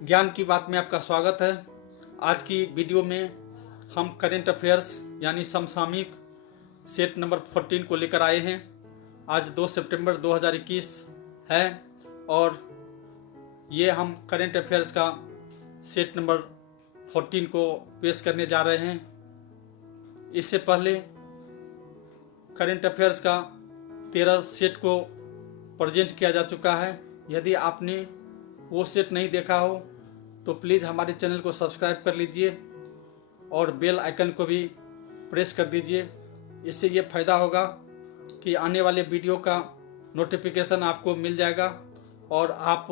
ज्ञान की बात में आपका स्वागत है। आज की वीडियो में हम करेंट अफेयर्स यानी समसामयिक सेट नंबर 14 को लेकर आए हैं। आज 2 सितंबर 2021 है और ये हम करेंट अफेयर्स का सेट नंबर 14 को पेश करने जा रहे हैं। इससे पहले करेंट अफेयर्स का 13 सेट को प्रेजेंट किया जा चुका है। यदि आपने वो सेट नहीं देखा हो तो प्लीज़ हमारे चैनल को सब्सक्राइब कर लीजिए और बेल आइकन को भी प्रेस कर दीजिए। इससे ये फ़ायदा होगा कि आने वाले वीडियो का नोटिफिकेशन आपको मिल जाएगा और आप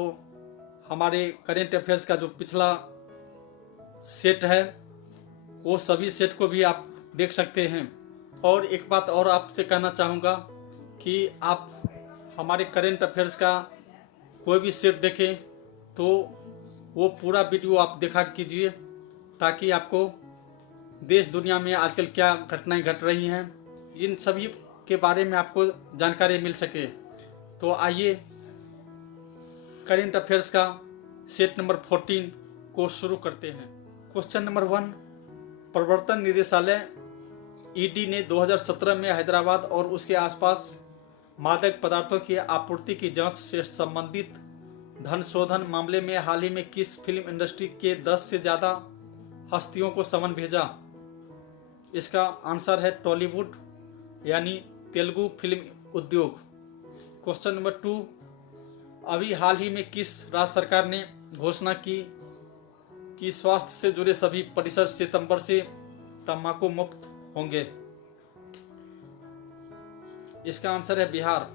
हमारे करेंट अफेयर्स का जो पिछला सेट है वो सभी सेट को भी आप देख सकते हैं। और एक बात और आपसे कहना चाहूँगा कि आप हमारे करेंट अफेयर्स का कोई भी सेट देखें तो वो पूरा वीडियो आप देखा कीजिए ताकि आपको देश दुनिया में आजकल क्या घटनाएं घट रही हैं इन सभी के बारे में आपको जानकारी मिल सके। तो आइए करेंट अफेयर्स का सेट नंबर 14 को शुरू करते हैं। क्वेश्चन नंबर 1, प्रवर्तन निदेशालय ईडी ने 2017 में हैदराबाद और उसके आसपास मादक पदार्थों की आपूर्ति की जांच से संबंधित धन शोधन मामले में हाल ही में किस फिल्म इंडस्ट्री के 10 से ज़्यादा हस्तियों को समन भेजा? इसका आंसर है टॉलीवुड यानी तेलुगु फिल्म उद्योग। क्वेश्चन नंबर 2, अभी हाल ही में किस राज्य सरकार ने घोषणा की कि स्वास्थ्य से जुड़े सभी परिसर सितंबर से तंबाकू मुक्त होंगे? इसका आंसर है बिहार।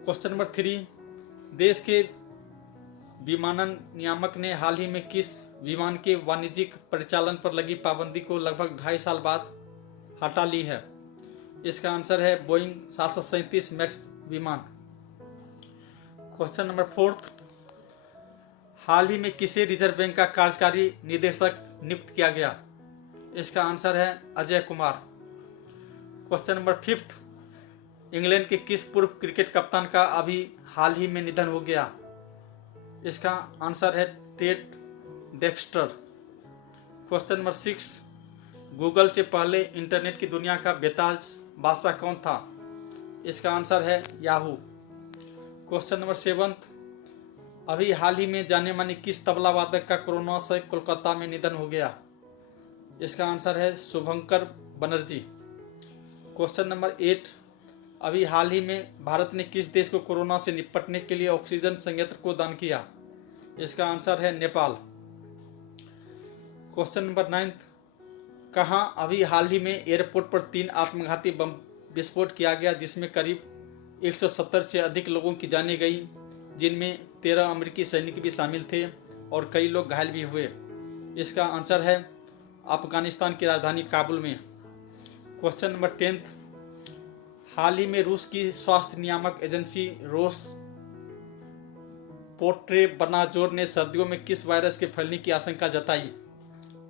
क्वेश्चन नंबर 3, देश के विमानन नियामक ने हाल ही में किस विमान के वाणिज्यिक परिचालन पर लगी पाबंदी को लगभग 2.5 साल बाद हटा ली है? इसका आंसर है बोइंग 737 मैक्स विमान। क्वेश्चन नंबर 4, हाल ही में किसे रिजर्व बैंक का कार्यकारी निदेशक नियुक्त किया गया? इसका आंसर है Ajay Kumar. Question number 5, England के किस पूर्व क्रिकेट कप्तान का अभी हाल ही में निधन हो गया? इसका आंसर है Ted Dexter. Question number 6, Google से पहले इंटरनेट की दुनिया का बेताज बादशाह कौन था? इसका आंसर है याहू। क्वेश्चन नंबर 7, अभी हाल ही में जाने माने किस तबला वादक का कोरोना से कोलकाता में निधन हो गया? इसका आंसर है शुभंकर बनर्जी। क्वेश्चन नंबर 8, अभी हाल ही में भारत ने किस देश को कोरोना से निपटने के लिए ऑक्सीजन संयंत्र को दान किया? इसका आंसर है नेपाल। क्वेश्चन नंबर 9, कहाँ अभी हाल ही में एयरपोर्ट पर 3 आत्मघाती बम विस्फोट किया गया जिसमें करीब 170 से अधिक लोगों की जानें गई, जिनमें 13 अमेरिकी सैनिक भी शामिल थे और कई लोग घायल भी हुए? इसका आंसर है अफगानिस्तान की राजधानी काबुल में। क्वेश्चन नंबर 10, हाल ही में रूस की स्वास्थ्य नियामक एजेंसी रोसपोट्रेबनाजोर ने सर्दियों में किस वायरस के फैलने की आशंका जताई?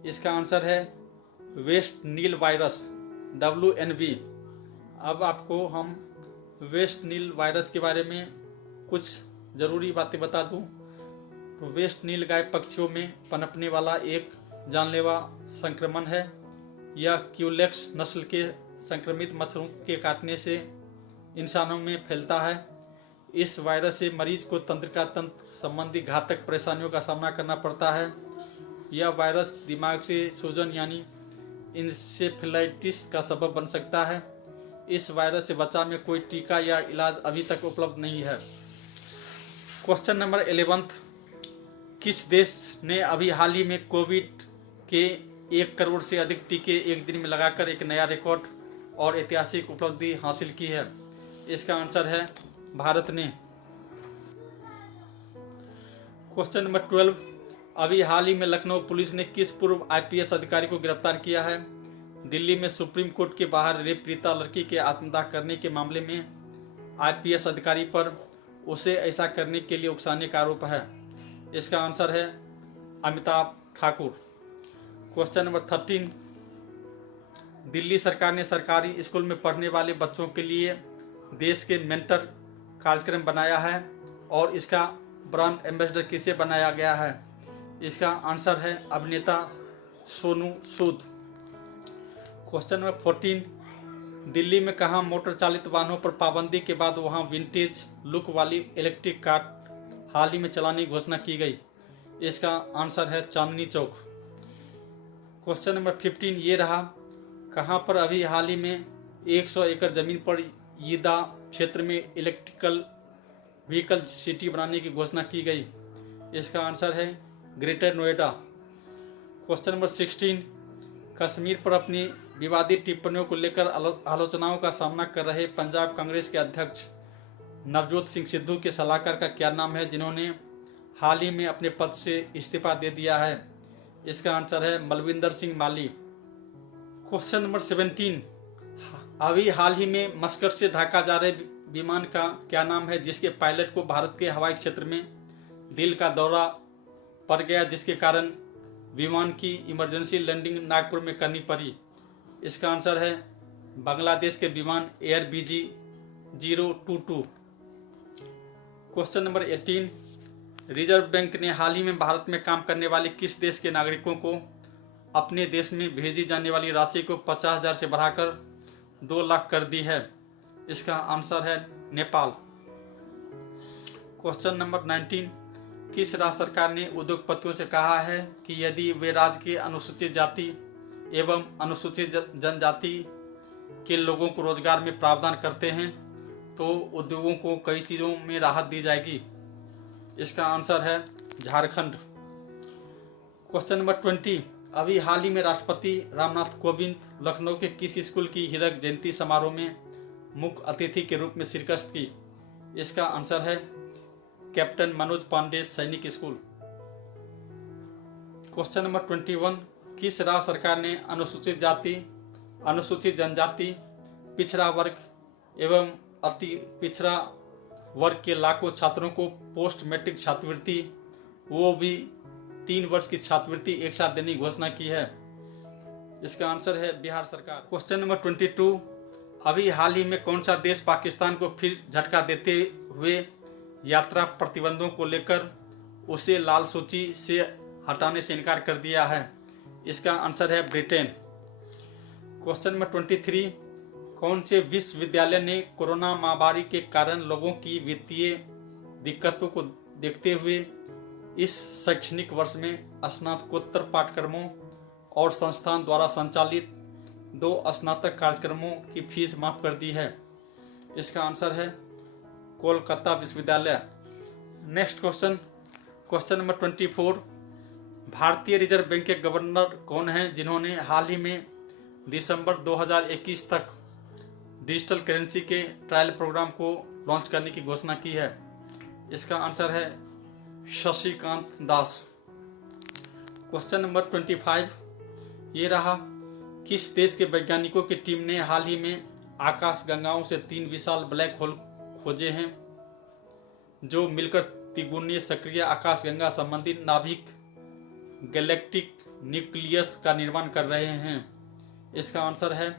इसका आंसर है वेस्ट नील वायरस WNV। अब आपको हम वेस्ट नील वायरस के बारे में कुछ ज़रूरी बातें बता दूं। तो वेस्ट नील गाय पक्षियों में पनपने वाला एक जानलेवा संक्रमण है। यह क्यूलेक्स नस्ल के संक्रमित मच्छरों के काटने से इंसानों में फैलता है। इस वायरस से मरीज को तंत्रिका तंत्र संबंधी घातक परेशानियों का सामना करना पड़ता है। यह वायरस दिमाग से सूजन यानी इंसेफेलाइटिस का सबब बन सकता है। इस वायरस से बचाव में कोई टीका या इलाज अभी तक उपलब्ध नहीं है। क्वेश्चन नंबर 11, किस देश ने अभी हाल ही में कोविड के 1 करोड़ से अधिक टीके एक दिन में लगाकर एक नया रिकॉर्ड और ऐतिहासिक उपलब्धि हासिल की है? इसका आंसर है भारत ने। क्वेश्चन नंबर 12, अभी हाल ही में लखनऊ पुलिस ने किस पूर्व IPS अधिकारी को गिरफ्तार किया है? दिल्ली में सुप्रीम कोर्ट के बाहर रेप पीड़िता लड़की के आत्मदाह करने के मामले में IPS अधिकारी पर उसे ऐसा करने के लिए उकसाने का आरोप है। इसका आंसर है अमिताभ ठाकुर। क्वेश्चन नंबर 13, दिल्ली सरकार ने सरकारी स्कूल में पढ़ने वाले बच्चों के लिए देश के मेंटर कार्यक्रम बनाया है और इसका ब्रांड एम्बेसडर किसे बनाया गया है? इसका आंसर है अभिनेता सोनू सूद। क्वेश्चन नंबर 14, दिल्ली में कहाँ मोटर चालित वाहनों पर पाबंदी के बाद वहाँ विंटेज लुक वाली इलेक्ट्रिक कार हाल ही में चलाने की घोषणा की गई? इसका आंसर है चांदनी चौक। क्वेश्चन नंबर 15 ये रहा, कहाँ पर अभी हाल ही में 100 एकड़ जमीन पर ईदा क्षेत्र में इलेक्ट्रिकल व्हीकल सिटी बनाने की घोषणा की गई? इसका आंसर है greater Noida. Question number 16, Kashmir पर अपनी विवादित टिप्पणियों को लेकर आलोचनाओं का सामना कर रहे पंजाब कांग्रेस के अध्यक्ष नवजोत सिंह सिद्धू के सलाहकार का क्या नाम है, जिन्होंने हाल ही में अपने पद से इस्तीफा दे दिया है? इसका आंसर है मलविंदर सिंह माली। क्वेश्चन नंबर 17, अभी हाल ही में मस्कट से ढाका जा रहे विमान का क्या नाम है, जिसके पायलट को भारत के हवाई क्षेत्र में दिल का दौरा पड़ गया, जिसके कारण विमान की इमरजेंसी लैंडिंग नागपुर में करनी पड़ी? इसका आंसर है बांग्लादेश के विमान air BG-022। Question number 18, reserve bank ने हाल ही में भारत में काम करने वाले किस देश के नागरिकों को अपने देश में भेजी जाने वाली राशि को 50,000 से बढ़ाकर 2 लाख कर दी है? इसका आंसर है नेपाल। क्वेश्चन नंबर 19, किस राज्य सरकार ने उद्योगपतियों से कहा है कि यदि वे राज्य के अनुसूचित जाति एवं अनुसूचित जनजाति के लोगों को रोजगार में प्रावधान करते हैं तो उद्योगों को कई चीज़ों में राहत दी जाएगी? इसका आंसर है झारखंड। क्वेश्चन नंबर 20, अभी हाल ही में राष्ट्रपति रामनाथ कोविंद लखनऊ के किस स्कूल की हीरक जयंती समारोह में मुख्य अतिथि के रूप में शिरकत की? इसका आंसर है कैप्टन मनोज पांडे सैनिक स्कूल। क्वेश्चन नंबर 21, किस राज्य सरकार ने अनुसूचित जाति, अनुसूचित जनजाति, पिछड़ा वर्ग एवं अति पिछड़ा वर्ग के लाखों छात्रों को पोस्ट मैट्रिक छात्रवृत्ति, वो भी 3 वर्ष की छात्रवृत्ति एक साथ देने की घोषणा की है? इसका आंसर है बिहार सरकार। क्वेश्चन नंबर 22, अभी हाल ही में कौन सा देश पाकिस्तान को फिर झटका देते हुए यात्रा प्रतिबंधों को लेकर उसे लाल सूची से हटाने से इनकार कर दिया है? इसका आंसर है ब्रिटेन। क्वेश्चन नंबर 23, कौन से विश्वविद्यालय ने कोरोना महामारी के कारण लोगों की वित्तीय दिक्कतों को देखते हुए इस शैक्षणिक वर्ष में स्नातकोत्तर पाठ्यक्रमों और संस्थान द्वारा संचालित 2 स्नातक कार्यक्रमों की फीस माफ कर दी है? इसका आंसर है कोलकाता विश्वविद्यालय। नेक्स्ट क्वेश्चन, क्वेश्चन नंबर 24, भारतीय रिजर्व बैंक के गवर्नर कौन हैं जिन्होंने हाल ही में दिसंबर 2021 तक डिजिटल करेंसी के ट्रायल प्रोग्राम को लॉन्च करने की घोषणा की है? इसका आंसर है शशिकांत दास। क्वेश्चन नंबर 25 ये रहा, किस देश के वैज्ञानिकों की टीम ने हाल ही में आकाश गंगाओं से 3 विशाल ब्लैक होल खोजे हैं जो मिलकर तिगुनी सक्रिय आकाश गंगा संबंधी नाभिक गैलेक्टिक न्यूक्लियस का निर्माण कर रहे हैं? इसका आंसर है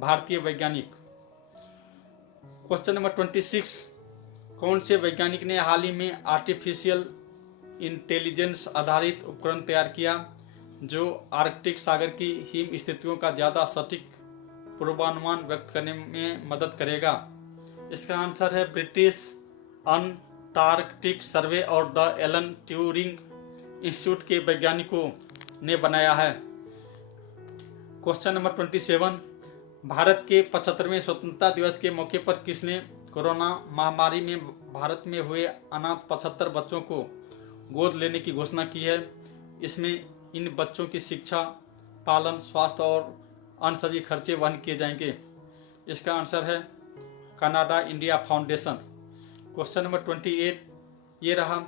भारतीय वैज्ञानिक। क्वेश्चन नंबर 26, कौन से वैज्ञानिक ने हाल ही में आर्टिफिशियल इंटेलिजेंस आधारित उपकरण तैयार किया जो आर्कटिक सागर की हिम स्थितियों का ज़्यादा सटीक पूर्वानुमान व्यक्त करने में मदद करेगा? इसका आंसर है ब्रिटिश अंटार्कटिक सर्वे और द एलन ट्यूरिंग इंस्टीट्यूट के वैज्ञानिकों ने बनाया है। क्वेश्चन नंबर 27, भारत के 75वें स्वतंत्रता दिवस के मौके पर किसने कोरोना महामारी में भारत में हुए अनाथ 75 बच्चों को गोद लेने की घोषणा की है? इसमें इन बच्चों की शिक्षा, पालन, स्वास्थ्य और अन्य सभी खर्चे वहन किए जाएंगे? इसका आंसर है Canada India foundation. Question number 28 ये रहा,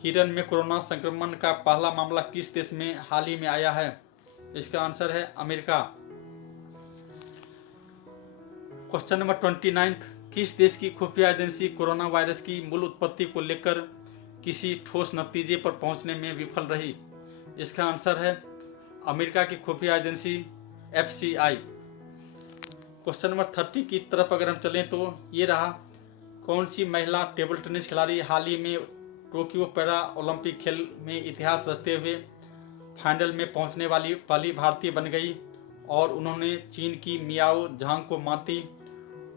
हिरन में कोरोना संक्रमण का पहला मामला किस देश में हाल ही में आया है? इसका आंसर है अमेरिका। क्वेश्चन नंबर 29, किस देश की खुफिया एजेंसी कोरोना वायरस की मूल उत्पत्ति को लेकर किसी ठोस नतीजे पर पहुंचने में विफल रही? इसका आंसर है अमेरिका की खुफिया एजेंसी FCI। क्वेश्चन नंबर 30 की तरफ अगर हम चलें तो ये रहा, कौन सी महिला टेबल टेनिस खिलाड़ी हाल ही में टोक्यो पैरा ओलंपिक खेल में इतिहास रचते हुए फाइनल में पहुंचने वाली पहली भारतीय बन गई और उन्होंने चीन की मियाओ झांग को माती।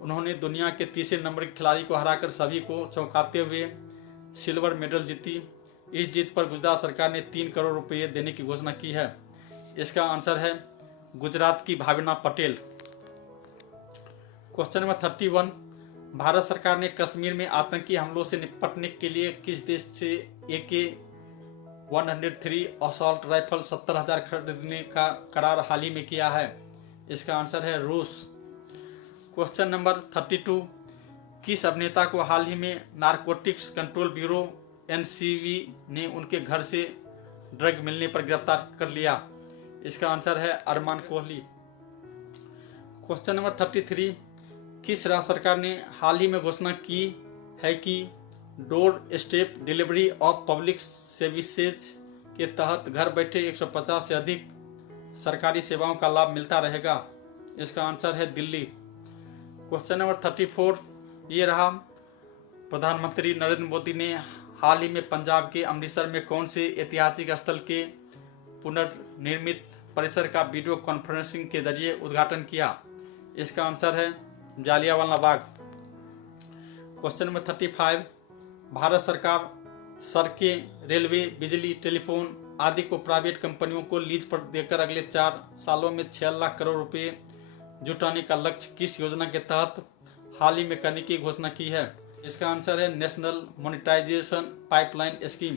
उन्होंने दुनिया के तीसरे नंबर के खिलाड़ी को हराकर सभी को चौंकाते हुए सिल्वर मेडल जीती। इस जीत पर गुजरात सरकार ने 3 करोड़ रुपये देने की घोषणा की है। इसका आंसर है गुजरात की भावना पटेल। क्वेश्चन नंबर 31, भारत सरकार ने कश्मीर में आतंकी हमलों से निपटने के लिए किस देश से AK-103 असॉल्ट राइफल 70,000 खरीदने का करार हाल ही में किया है? इसका आंसर है रूस। क्वेश्चन नंबर 32, किस अभिनेता को हाल ही में नारकोटिक्स कंट्रोल ब्यूरो NCB ने उनके घर से ड्रग मिलने पर गिरफ्तार कर लिया? इसका आंसर है अरमान कोहली। क्वेश्चन नंबर 33, किस राज्य सरकार ने हाल ही में घोषणा की है कि door step delivery of public services के तहत घर बैठे 150 से अधिक सरकारी सेवाओं का लाभ मिलता रहेगा? इसका आंसर है दिल्ली। क्वेश्चन नंबर 34 ये रहा, प्रधानमंत्री नरेंद्र मोदी ने हाल ही में पंजाब के अमृतसर में कौन से ऐतिहासिक स्थल के पुनर्निर्मित परिसर का वीडियो कॉन्फ्रेंसिंग के जरिए उद्घाटन किया? इसका आंसर है जालियांवाला बाग। क्वेश्चन नंबर 35, भारत सरकार सड़कें, रेलवे, बिजली, टेलीफोन आदि को प्राइवेट कंपनियों को लीज पर देकर अगले 4 सालों में 6 लाख करोड़ रुपए जुटाने का लक्ष्य किस योजना के तहत हाल ही में करने की घोषणा की है? इसका आंसर है national monetisation pipeline scheme.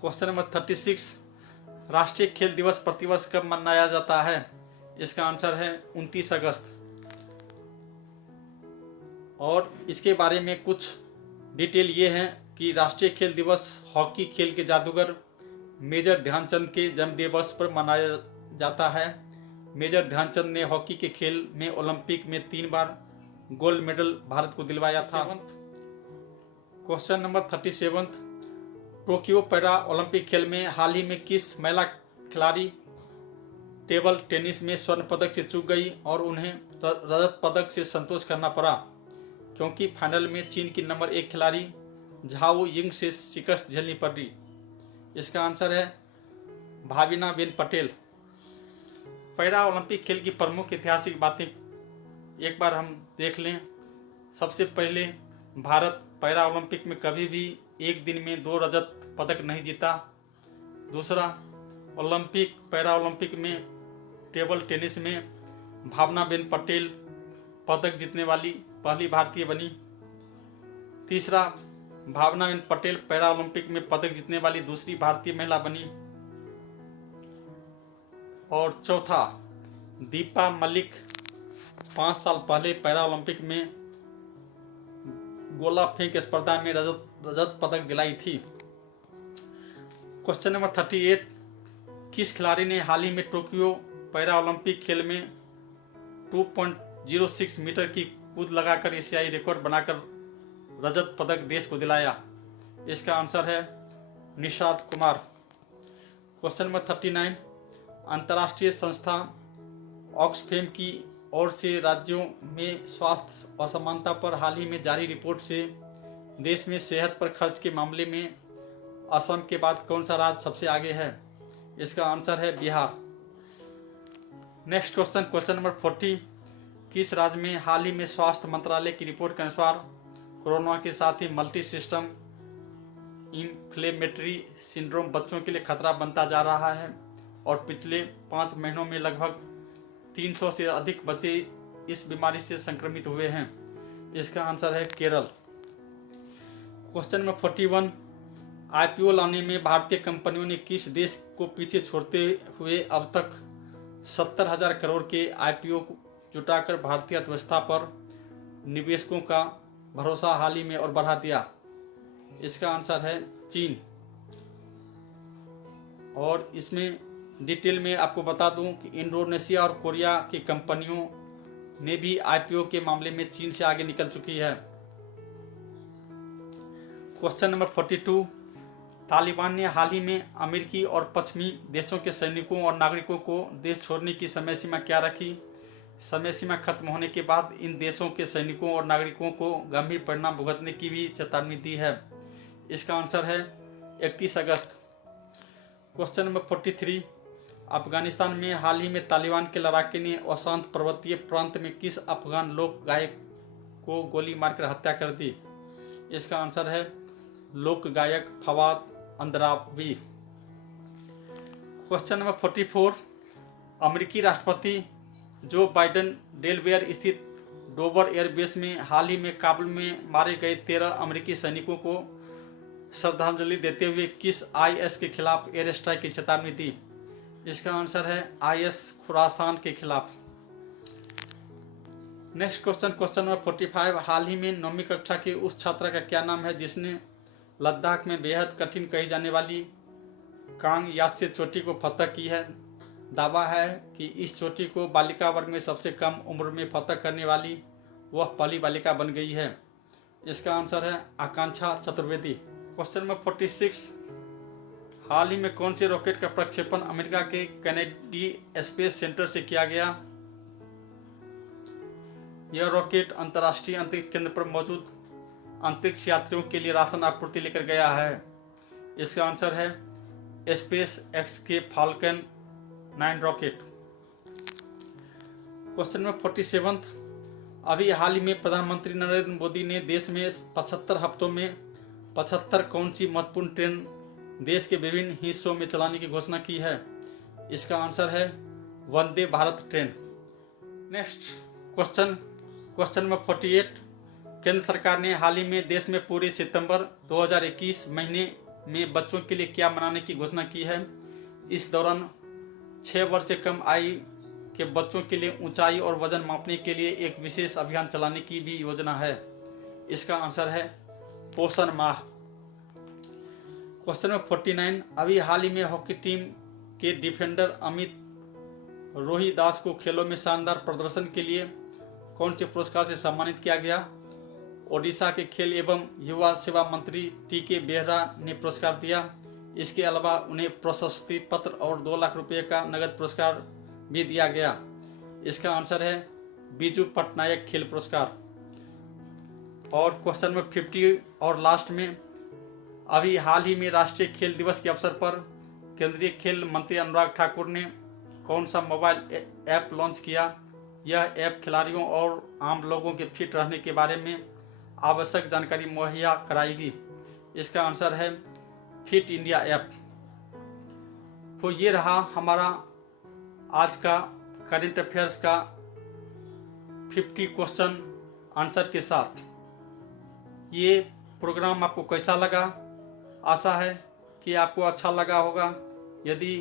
Question number 36, राष्ट्रीय खेल दिवस प्रतिवर्ष कब मनाया जाता है? इसका आंसर है 29 अगस्त। और इसके बारे में कुछ डिटेल ये है कि राष्ट्रीय खेल दिवस हॉकी खेल के जादूगर मेजर ध्यानचंद के जन्मदिवस पर मनाया जाता है। मेजर ध्यानचंद ने हॉकी के खेल में ओलंपिक में 3 बार गोल्ड मेडल भारत को दिलवाया था। Question number 37, Tokyo para Olympic खेल में हाल ही में किस महिला खिलाड़ी टेबल टेनिस में स्वर्ण पदक से चूक गई और उन्हें रजत पदक से संतोष करना पड़ा क्योंकि फाइनल में चीन की नंबर 1 खिलाड़ी झाओ यिंग से शिकस्त झेलनी पड़ी? इसका आंसर है Bhavina Ben Patel. Para Olympic खेल की प्रमुख ऐतिहासिक बातें एक बार हम देख लें। सबसे पहले भारत पैरा ओलंपिक में कभी भी एक दिन में 2 रजत पदक नहीं जीता। दूसरा, पैरा ओलंपिक में टेबल टेनिस में भावना बेन पटेल पदक जीतने वाली पहली भारतीय बनी। तीसरा, भावना बेन पटेल पैरा ओलंपिक में पदक जीतने वाली दूसरी भारतीय महिला बनी। और चौथा, दीपा मलिक 5 साल पहले पैरा ओलंपिक में गोला फेंक स्पर्धा में रजत पदक दिलाई थी। क्वेश्चन नंबर 38, किस खिलाड़ी ने हाल ही में टोक्यो पैरा ओलंपिक खेल में 2.06 मीटर की कूद लगाकर एशियाई रिकॉर्ड बनाकर रजत पदक देश को दिलाया? इसका आंसर है निशांत कुमार। क्वेश्चन नंबर 39, अंतर्राष्ट्रीय संस्था ऑक्सफैम की ओर से राज्यों में स्वास्थ्य असमानता पर हाल ही में जारी रिपोर्ट से देश में सेहत पर खर्च के मामले में असम के बाद कौन सा राज्य सबसे आगे है? इसका आंसर है बिहार। नेक्स्ट क्वेश्चन नंबर 40, किस राज्य में हाल ही में स्वास्थ्य मंत्रालय की रिपोर्ट के अनुसार कोरोना के साथ ही मल्टी सिस्टम इन्फ्लेमेटरी सिंड्रोम बच्चों के लिए खतरा बनता जा रहा है और पिछले 5 महीनों में लगभग 300 से अधिक बच्चे इस बीमारी से संक्रमित हुए हैं? इसका आंसर है केरल। क्वेश्चन नंबर 41, IPO लाने में भारतीय कंपनियों ने किस देश को पीछे छोड़ते हुए अब तक 70,000 करोड़ के IPO जुटाकर भारतीय अर्थव्यवस्था पर निवेशकों का भरोसा हाल ही में और बढ़ा दिया? इसका आंसर है चीन। और इसमें डिटेल में आपको बता दूं कि इंडोनेशिया और कोरिया की कंपनियों ने भी IPO के मामले में चीन से आगे निकल चुकी है। क्वेश्चन नंबर 42, तालिबान ने हाल ही में अमेरिकी और पश्चिमी देशों के सैनिकों और नागरिकों को देश छोड़ने की समय सीमा क्या रखी? समय सीमा खत्म होने के बाद इन देशों के सैनिकों और नागरिकों को गंभीर परिणाम भुगतने की भी चेतावनी दी है। इसका आंसर है 31 अगस्त। क्वेश्चन नंबर 43, अफगानिस्तान में हाल ही में तालिबान के लड़ाके ने अशांत पर्वतीय प्रांत में किस अफगान लोक गायक को गोली मारकर हत्या कर दी? इसका आंसर है लोक गायक फवाद अंद्रावी। क्वेश्चन नंबर 44, अमेरिकी राष्ट्रपति जो बाइडेन डेलवेयर स्थित डोवर एयरबेस में हाल ही में काबुल में मारे गए 13 अमेरिकी सैनिकों को श्रद्धांजलि देते हुए किस आईएस के खिलाफ एयर स्ट्राइक की चेतावनी दी? इसका आंसर है आईएस खुरासान के खिलाफ। नेक्स्ट क्वेश्चन, क्वेश्चन नंबर 45, हाल ही में 9वीं कक्षा के उस छात्रा का क्या नाम है जिसने लद्दाख में बेहद कठिन कही जाने वाली कांग यात्से चोटी को फतह की है? दावा है कि इस चोटी को बालिका वर्ग में सबसे कम उम्र में फतह करने वाली वह पहली बालिका बन गई है। इसका आंसर है आकांक्षा चतुर्वेदी। क्वेश्चन नंबर 46, हाल ही में कौन से रॉकेट का प्रक्षेपण अमेरिका के कैनेडी स्पेस सेंटर से किया गया? यह रॉकेट अंतर्राष्ट्रीय अंतरिक्ष केंद्र पर मौजूद अंतरिक्ष यात्रियों के लिए राशन आपूर्ति लेकर गया है। इसका आंसर है स्पेस एक्स के फाल्कन 9 रॉकेट। क्वेश्चन नंबर 47, अभी हाल ही में प्रधानमंत्री नरेंद्र मोदी ने देश में 75 हफ्तों में 75 कौन सी महत्वपूर्ण ट्रेन देश के विभिन्न हिस्सों में चलाने की घोषणा की है? इसका आंसर है Vande Bharat train. Next question, question number 48, केंद्र सरकार ने हाल ही में देश में पूरे सितंबर 2021 महीने में बच्चों के लिए क्या मनाने की घोषणा की है? इस दौरान 6 वर्ष से कम आयु के बच्चों के लिए ऊंचाई और वजन मापने के लिए एक विशेष अभियान चलाने की भी योजना है। इसका आंसर है पोषण माह। क्वेश्चन नंबर 49, अभी हाल ही में हॉकी टीम के डिफेंडर अमित रोहिदास को खेलों में शानदार प्रदर्शन के लिए कौन से पुरस्कार से सम्मानित किया गया? ओडिशा के खेल एवं युवा सेवा मंत्री टीके बेहरा ने पुरस्कार दिया। इसके अलावा उन्हें प्रशस्ति पत्र और 2 लाख रुपए का नगद पुरस्कार भी दिया गया। इसका आंसर है बीजू पटनायक खेल पुरस्कार। और क्वेश्चन नंबर 50 और लास्ट में, अभी हाल ही में राष्ट्रीय खेल दिवस के अवसर पर केंद्रीय खेल मंत्री अनुराग ठाकुर ने कौन सा मोबाइल ऐप लॉन्च किया? यह ऐप खिलाड़ियों और आम लोगों के फिट रहने के बारे में आवश्यक जानकारी मुहैया कराएगी। इसका आंसर है फिट इंडिया ऐप। तो ये रहा हमारा आज का करंट अफेयर्स का 50 क्वेश्चन आंसर के साथ। ये प्रोग्राम आपको कैसा लगा? आशा है कि आपको अच्छा लगा होगा। यदि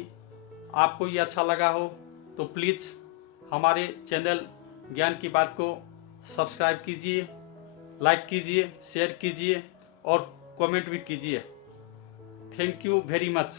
आपको ये अच्छा लगा हो तो प्लीज़ हमारे चैनल ज्ञान की बात को सब्सक्राइब कीजिए, लाइक कीजिए, शेयर कीजिए और कमेंट भी कीजिए। Thank you very much.